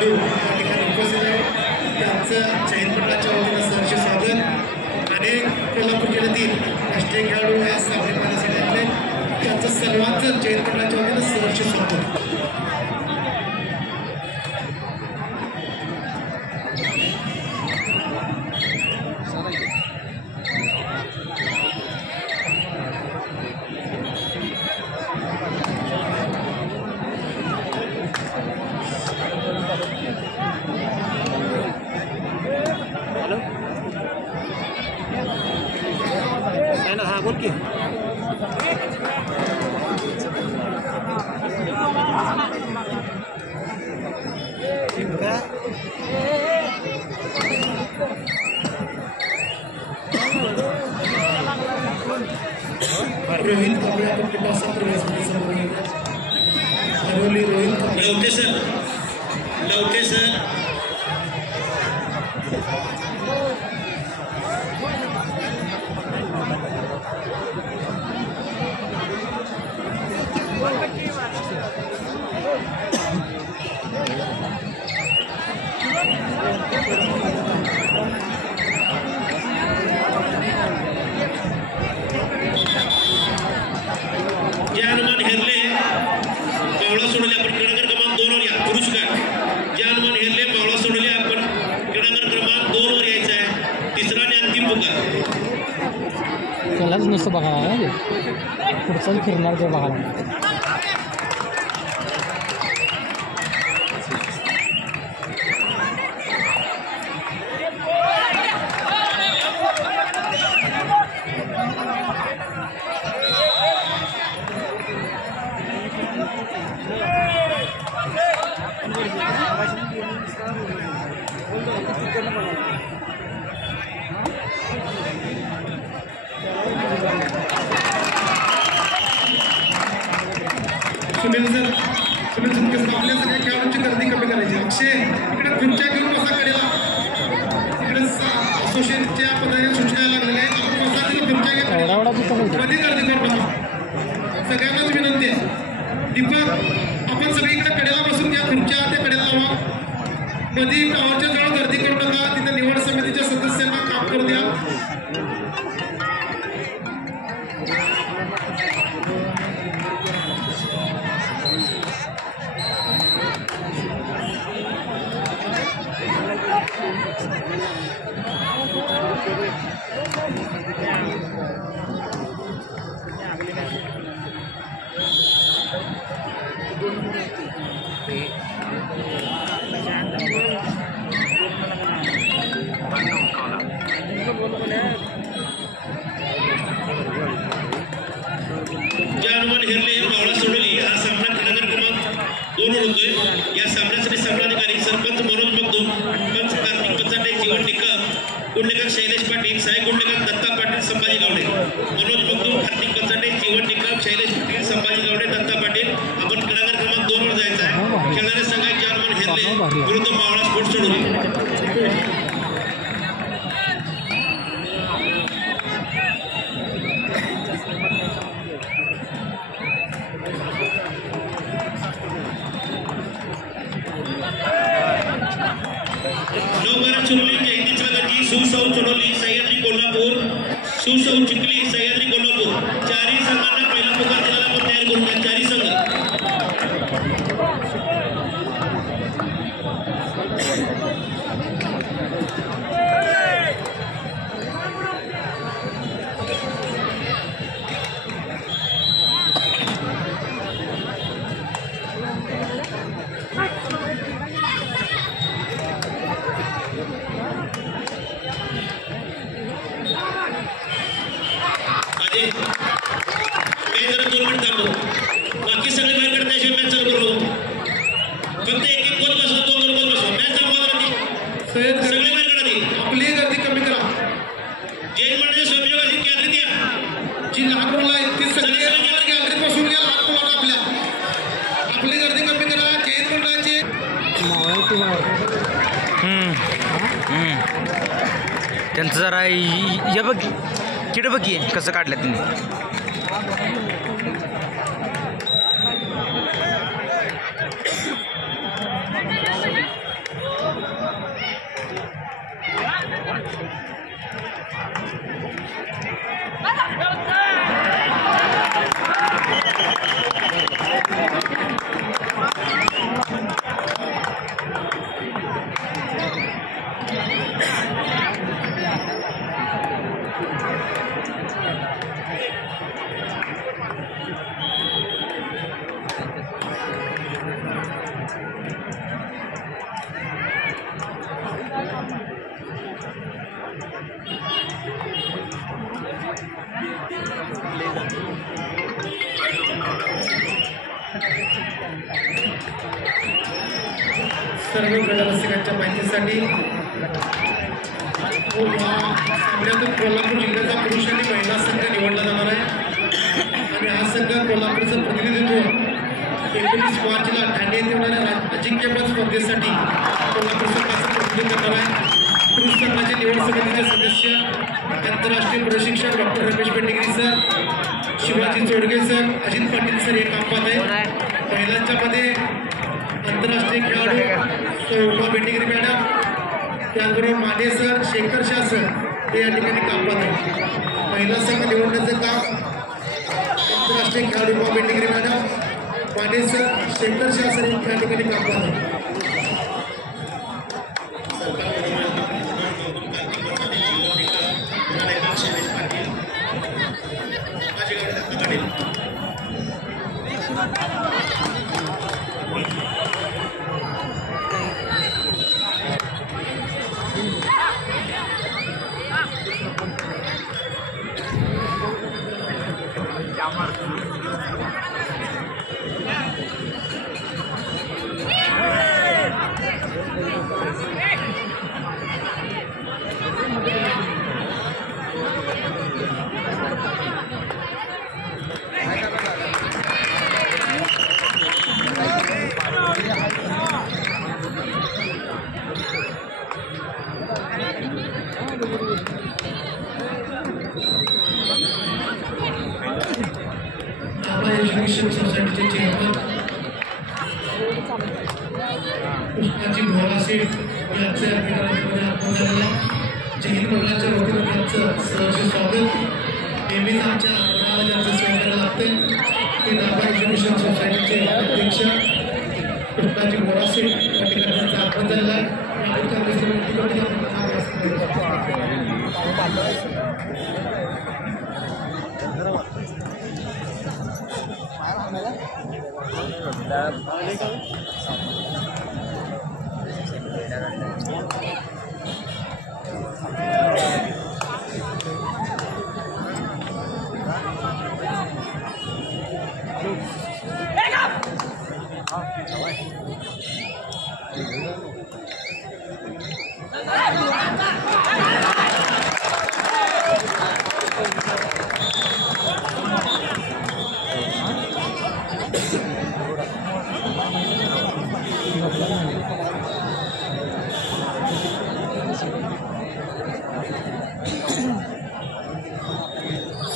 खेळाडू या ठिकाणी उपस्थित आहेत त्यांचं जैन मंडळाच्या वतीनं सहर्ष स्वागत. अनेक कोल्हापूर जिल्ह्यातील राष्ट्रीय खेळाडू या सामने पाहण्यासाठी आले त्यांचं सर्वांचं जैन मंडळाच्या वतीनं सहर्ष स्वागत. हाँ बोल के रोहित कांबळे आपण टिपासा प्रवेश हरोली रोहित लवटे सर जे हनुमान हेरले मावळा सोडले आपण क्रमांक 2 वर या पुरुष का जे हनुमान हेरले मावळा सोडले आपण क्रमांक 2 वर यायचं आहे. तिसरा आणि अंतिम पुकार त्यालाच नुसतं बघायला ना पुढचं फिरणार ते बघायला. सुनील सुनके आपल्या सगळ्या खेळाडूंची गर्दी कमी करायची. अक्षय इकडे खुर्च्या घेऊन बसा कडेला. इकडे असोसिएशनच्या पदाने सूचना लागलेल्या आहेत. आपण बसा तिथे खुर्च्या घेऊन मध्ये गर्दी करू नका. सगळ्यांनाच विनंती आहे. दीपक आपण सगळे इकडे कडेला बसून घ्या. खुर्च्या त्या कडेला लावा. मध्ये टावरच्या जवळ गर्दी करू नका. तिथे निवड समितीच्या सदस्यांना काम करू द्या. जे हनुमान हेरले मावळा सोडली हा सामना क्रमांक 2 वर होतोय. या सामन्यासाठी सामनाधिकारी सरपंच मनोज मगदूम, पंच कार्तिक पचाटे, जीवन टिकम, कुंडलेकर शैलेश पाटील, सहाय्यक कुंडलेकर दत्ता पाटील, संभाजी गावडे. मनोज मगदूम, कार्तिक पचाटे, जीवन टिकम, शैलेश पाटील, संभाजी गावडे, दत्ता पाटील. आपण क्रमांक 2 वर जायचं आहे. खेळणारे संघाचे हनुमान हेरले विरुद्ध मावळा स्पोर्ट्स सोडली. चुरली जयंती चलगती सुसौ चोडोली सह्याद्री कोल्हापूर सुसौ चिखली सह्याद्री कोल्हापूर चारही संघांना पहिला पुकार दिलेला आपण तयार करून घ्या. चारही संघ जरा 2 मिनिट थांबतो. बाकी सगळे बाहेर काढण्याशिवाय मॅच चालू करू. फक्त एक कोच बसवा, 2 कोच बसवा. मॅच थांबवा जरा. सगळे बाहेर काढा ती. आपली गर्दी कमी करा. जैन मंडळाच्या स्वाभिमानाची गॅलरी द्या. जी लहान मुलं आहेत ती सगळे गॅलरीत बसून घ्या. लहान मुलांना आपली गर्दी कमी करा. जैन मंडळाचे त्यांचं जरा हे बघ किड बघी कसं काढलं त्यांनी. सर्व रसिकांच्या माहितीसाठी सामन्यातून कोल्हापूर जिल्ह्याचा पुरुष आणि महिला संघ निवडला जाणार आहे आणि हा संघ कोल्हापूरचं प्रतिनिधित्व 19 मार्चला ठाणे येथे होणाऱ्या अजिंक्यपद स्पर्धेसाठी कोल्हापूर संघाचं प्रतिनिधित्व करणार आहे. पुरुष संघाचे निवड समितीचे सदस्य आंतरराष्ट्रीय प्रशिक्षक doctor Ramesh Pendegiri sir, Shivaji Chodge sir, Ajit Patil sir हे काम पाहत आहेत. महिलांच्या मध्ये आंतरराष्ट्रीय खेळाडू उमा पेंडेगिरी मॅडम, त्याचबरोबर माने सर, शेखर शाह सर हे या ठिकाणी काम पाहत आहेत. महिला संघ निवडण्याचं काम आंतरराष्ट्रीय खेळाडू Uma Pendegiri madam, Mane sir, Shekhar Shah sir या ठिकाणी काम पाहत आहेत. सोसायटीचे चेअरमन कृष्णाजी भोरासे यांचे जैन मंडळाच्या वतीनं त्यांचं सहर्ष स्वागत. नेहमीच आमच्या मनाला ज्यांचं सेवा करायला लागते ते नाभा एज्युकेशन सोसायटीचे अध्यक्ष कृष्णाजी भोरासे या ठिकाणी त्यांचा आगमन झालेला आहे.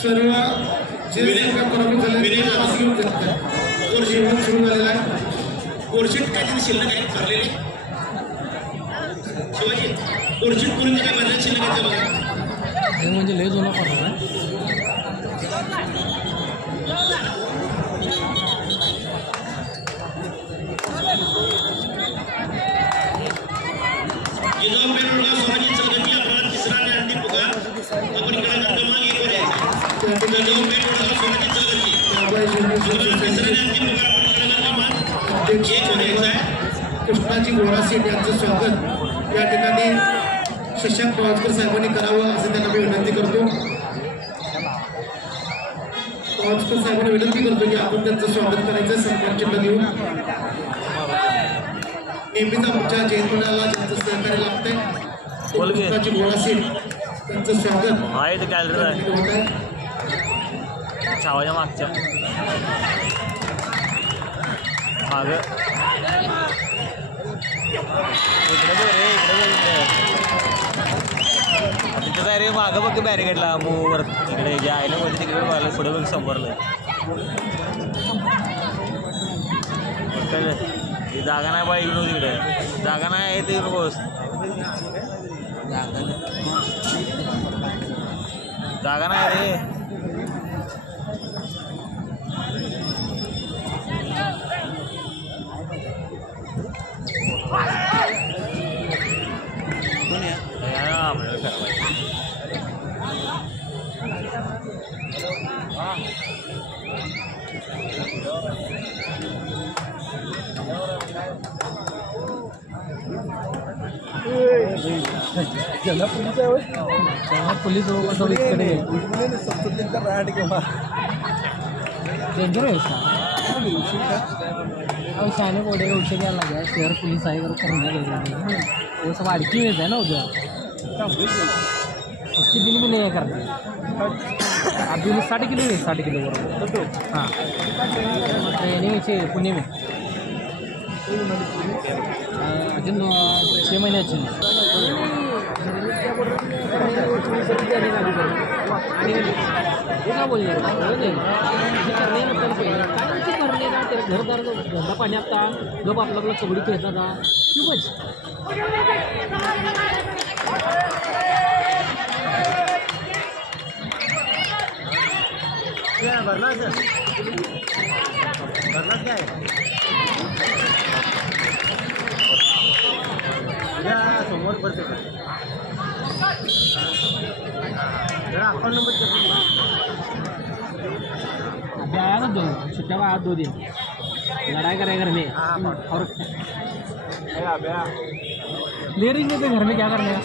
सर्व जे पराभूत झाले सुरू झालेला आहे. कोर्शीट काहीतरी शिल्लक आहे भरलेले शिवाजी कोर्शीट करून काय भरलेले शिल्लक आहे बघा. म्हणजे लय जुना पडला सोनाजी चलगंजी आपल्याला तिसरा आणि अंतिम पुकार आपण इकडे क्रमांक 1 वर यायचा. सोनाजी चलगंजी कृष्णाजी गोरासे यांचं स्वागत या ठिकाणी शशांक पवारकर साहेबांनी करावं असं त्यांना मी विनंती करतो. पवारकर साहेबांना विनंती करतो की आपण त्यांचं स्वागत करायचं सन्मान चिन्ह देऊन. नेहमीच आमच्या जैन मंडळाला ज्यांचं सहकार्य लागतंय कृष्णाजी गोरासे त्यांचं स्वागत छावाच्या मागच्या मागं तिथं काय रे मागं बघ बॅरिकेडला मूवर तिकडे जे आहे ना मध्ये तिकडे मला पुढे बघ समोरलं ही जागा नाही पाहिजे इकडून तिकडे जागा नाही आहे ते जागा नाही रे. पुलिस डेंजर आहे अब शाने कोडे का उठे क्या लगा शहर पुलिस आई कर करने लगे वो सब अड़की में है ना उधर उसके दिन में नहीं करते अभी 60 किलो है 60 किलो बरोबर हाँ ट्रेनिंग से पुणे में अजून 6 महिन्याची बोल घरदार धंदा पाणी आता लोक आपला कबड्डी खेळतात खूपच भरला काय समोर पडते जरा अकाउंट नंबर अभी आया ना 2 छुट्टिया में आया 2 दिन लड़ाई करे घर में और ले रही है तो घर में क्या करने का